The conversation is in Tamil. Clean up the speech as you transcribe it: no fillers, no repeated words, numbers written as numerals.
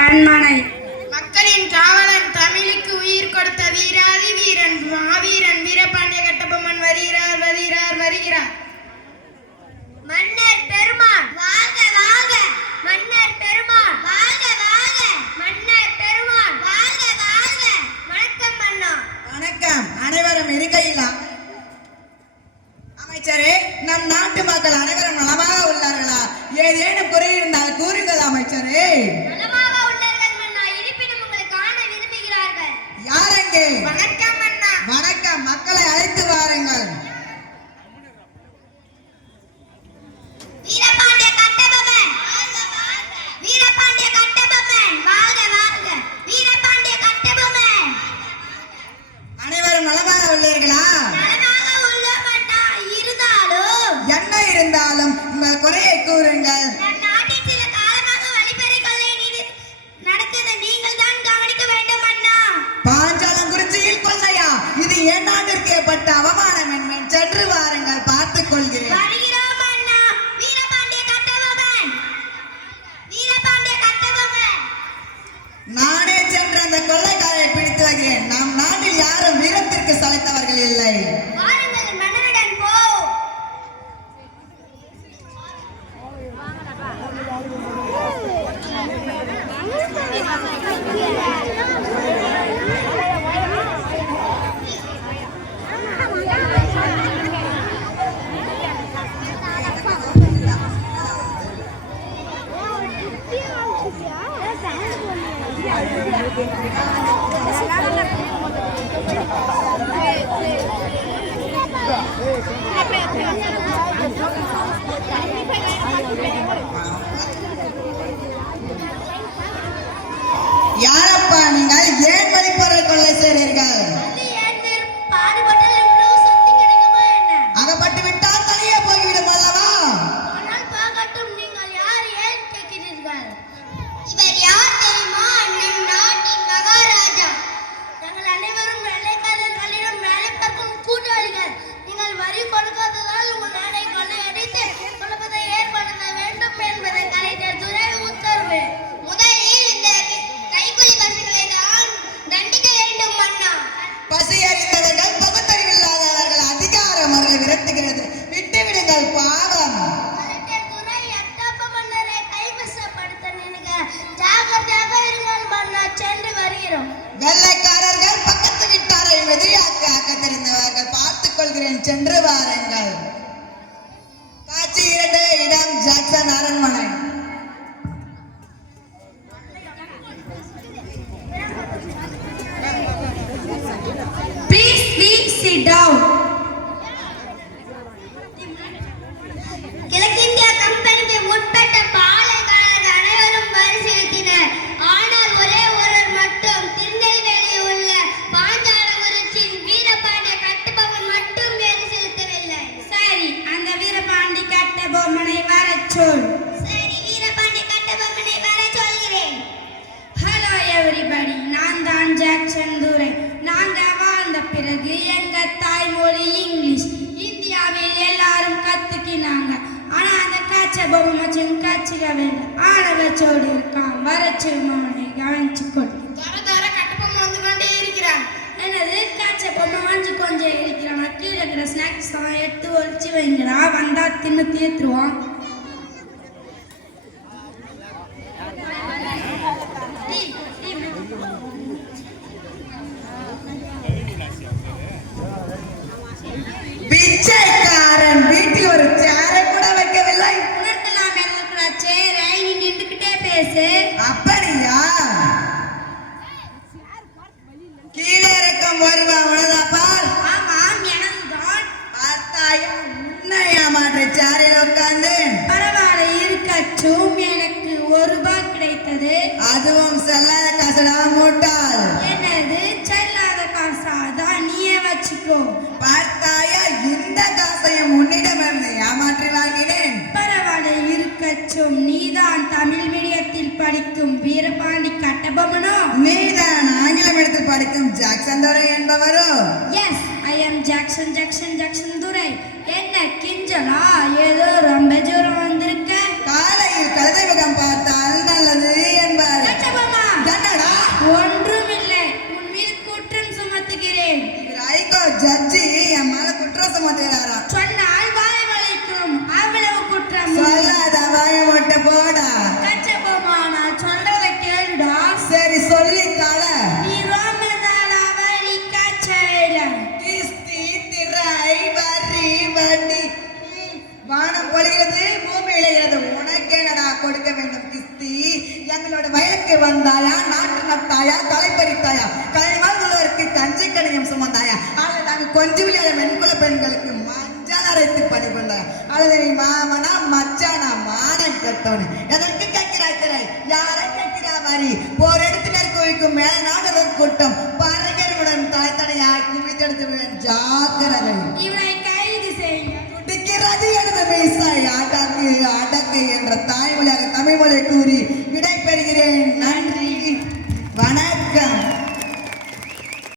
அரண்மனை. மக்களின் காவலன், தமிழுக்கு உயிர் கொடுத்த வீராதி வீரன், மாவீரன் வீரபாண்டிய கட்டபொம்மன் வருகிறார் வருகிறார் வருகிறார். மன்னர் பெருமாள் வாங்க வாங்க, மன்னர் பெருமாள் வாங்க வாங்க, மன்னர் பெருமாள் வாங்க வாங்க. வணக்கம் மன்னா. வணக்கம். அனைவரும் இருக்கையிலா? அமைச்சரே, நம் நாட்டு மக்கள் அனைவரும் நலமாக உள்ளார்களா? ஏதேனும் குறை இருந்தால் கூறுங்கள் அமைச்சரே. நலமாக உள்ளார்கள் மன்னா. இருப்பினும் உங்களை காண விரும்புகிறார்கள். யார் அங்கே? வணக்கம் மன்னா. வணக்கம். மக்களை அழைத்து வாருங்கள். வீரபாண்டிய கட்டபொம்மன் வாங்க வாங்க, வீரபாண்டிய கட்டபொம்மன் வாங்க வாங்க, வீரபாண்டிய கட்டபொம்மன். அனைவரும் நலமாக உள்ளீர்களா? நலமாக உள்ளோம் மன்னா. இருந்தாலும் என்ன இருந்தாலும் உங்கள் குறையை கூறுங்கள். நம் நாட்டில் சில காலமாக வழிப்பறி கொள்ளை நடக்குது. நீங்கள் தான் கவனிக்க வேண்டும் மன்னா. பாஞ்சாலங்குறிச்சியில் கொள்ளையா? இது என் நாட்டிற்கு ஏற்பட்ட அவமானம் என்பேன். சென்று வாருங்கள், பார்த்துக் கொள்கிறேன். வருகிறோம் மன்னா. வீரபாண்டிய கட்டபொம்மன், வீரபாண்டிய கட்டபொம்மன். நானே சென்று அந்த கொள்ளைக்காரை பிடித்து வருகிறேன். நம் நாட்டில் யாரும் வீரத்திற்கு சளைத்தவர்கள் இல்லை. வாருங்கள் மன்னருடன் போ. யாரப்பா நீங்கள்? ஏன் வழிப்பறை கொள்ளை செய்கிறீர்கள்? அது என்ன பாடுபட்டால் இவ்வளவு சக்தி கிடைக்குமா என்ன? அகப்பட்டு விட்டால் தனியே போய்விடும் அல்லவா? ஆனால் பார்க்கட்டும், நீங்கள் யார் ஏன் கேட்கிறீர்கள்? இவர் யார் தெரியுமா? நம் நாட்டின் மகாராஜா. நாங்கள் அனைவரும் வெள்ளைக்காரர்களிடம் வேலை பார்க்கும் கூட்டாளிகள். நீங்கள் வரி கொடுக்காததால் உங்கள் நாடை கொள்ளையடித்து குழப்பத்தை ஏற்படுத்த வேண்டும் என்பதை கலைஞர் துரை உத்தரவு. முதலில் இந்த கைக்கூலி பசங்களை தான் தண்டிக்க வேண்டும் மன்னா. பசி அறிந்தவர்கள், பகுத்தறிவில்லாதவர்கள் அதிகாரம் அவர்களை விரட்டுகிறது. விட்டுவிடுங்கள், பாவம். கலைஞர் துரை எட்டப்ப மன்னரை கைவசப்படுத்த நினைக்க ஜாக்கிரதையாக இருங்கள் மன்னா. சென்று வருகிறோம். வெள்ளைக்காரர்கள் பக்கத்து விட்டாரை எதிரியாக்க ஆக்க தெரிந்தவர்கள். பார்த்துக் கொள்கிறேன், சென்று வாருங்கள். காட்சி 2, இடம் ஜாக்சன் அரண்மனை. Please sit down. கிழக்கிந்திய கம்பெனிக்கு உட்பட்ட பாளையக்காரர்கள் அனைவரும் வரி செலுத்தினர். ஆனால் ஒரே ஒருவர் மட்டும் திருநெல்வேலியில் உள்ள பாஞ்சாலங்குறிச்சியின் வீரபாண்டிய கட்டபொம்மன் மட்டும் வரி செலுத்தவில்லை. சரி, அந்த வீரபாண்டி கட்டபொம்மனை வரச் சொல். சரி, வீரபாண்டிய கட்டபொம்மனை வர சொல்கிறேன். ஹலோ எவ்ரிபடி, நான் தான் ஜாக்சன் துரை. நாங்க வாழ்ந்த பிறகு எங்க தாய்மொழி இங்கிலீஷ். இந்தியாவில் எல்லாரும் கத்துக்கினாங்க. ஆனா அந்த காய்ச்ச பொம்மை மச்சும் கச்சிக்கவே இல்லை. ஆனவச்சோடு இருக்கான். வரச்சு மவனை கவனிச்சுக்கொள். தர தர கட்டபொம்மன் வந்து கொண்டே இருக்கிறான். என்னது காய்ச்ச பொம்மை வாஞ்சி கொஞ்சம் இருக்கிறான். கீழே இருக்கிற ஸ்நாக்ஸ் எல்லாம் எடுத்து ஒழிச்சு வைங்கடா. வந்தா தின்னு தீர்த்துருவான். பிச்சைக்காரன் வீட்டில் ஒரு சேரை கூட வைக்கவில்லை. உனக்கு நான் இருக்கிற சேரை நீ நின்றுக்கிட்டே பேசு. அப்படியா? கீழே இறக்கம் வருவா பார். ஆமாம், எனதுதான். பார்த்தாயா? உன்னை ஏமாற்ற சேரில் உட்கார்ந்து. பரவாயில்ல, இருக்கச்சும். எனக்கு ₹1 கிடைத்தது. அதுவும் செல்லாத காசுடா மூட்டாள். என்னது செல்லாத காசா? அதான் நீயே வச்சுக்கோ. பார்த்தாயா? இந்த காசையும் உன்னிடமிருந்து ஏமாற்றி வாங்கினேன். பரவாயில்ல, இருக்கச்சும். நீதான் தமிழ் மீடியத்தில் படிக்கும் வீரபாண்டி கட்டபொம்மனோ? நீதான் ஆங்கிலம் எடுத்து படிக்கும் ஜாக்சன் துரை என்பவரோ? Yes, I am Jackson Jackson Jackson Durai. என்ன கிஞ்சலா? ஏதோ ரொம்ப ஜூரம் வந்திருக்க. காலையில் கழுதை முகம் பார்த்தால் நல்லது என்பார். கட்டபொம்மன் கட்சிக்கு வந்தாயா நாட்டு நட்டாயா தலைப்பறித்தாயா கலைவாழ்வுள்ளவருக்கு கஞ்சி கணியம் சுமந்தாயா அல்லது நாங்கள் கொஞ்சம் விளையாட மென்குல பெண்களுக்கு மஞ்சள் அரைத்து பணி பண்ணாயா அல்லது நீ மாமனா மச்சானா மானம் கட்டவனு எதற்கு கேட்கிறாய் திரை யாரை கேட்கிறா மாதிரி போர் எடுத்தினர் கோவிக்கும் மேல நாடுற கூட்டம் பறகருடன் தாய்த்தனையா குவித்தெடுத்து ஜாக்கிரதை இவனை கைது செய்யுங்க. துடிக்கிறது எனது மீசாய் அடக்கு அடக்கு என்ற தாய்மொழியாக தமிழ் மொழி கூறி விடை பெறுகிறேன். நன்றி வணக்கம்.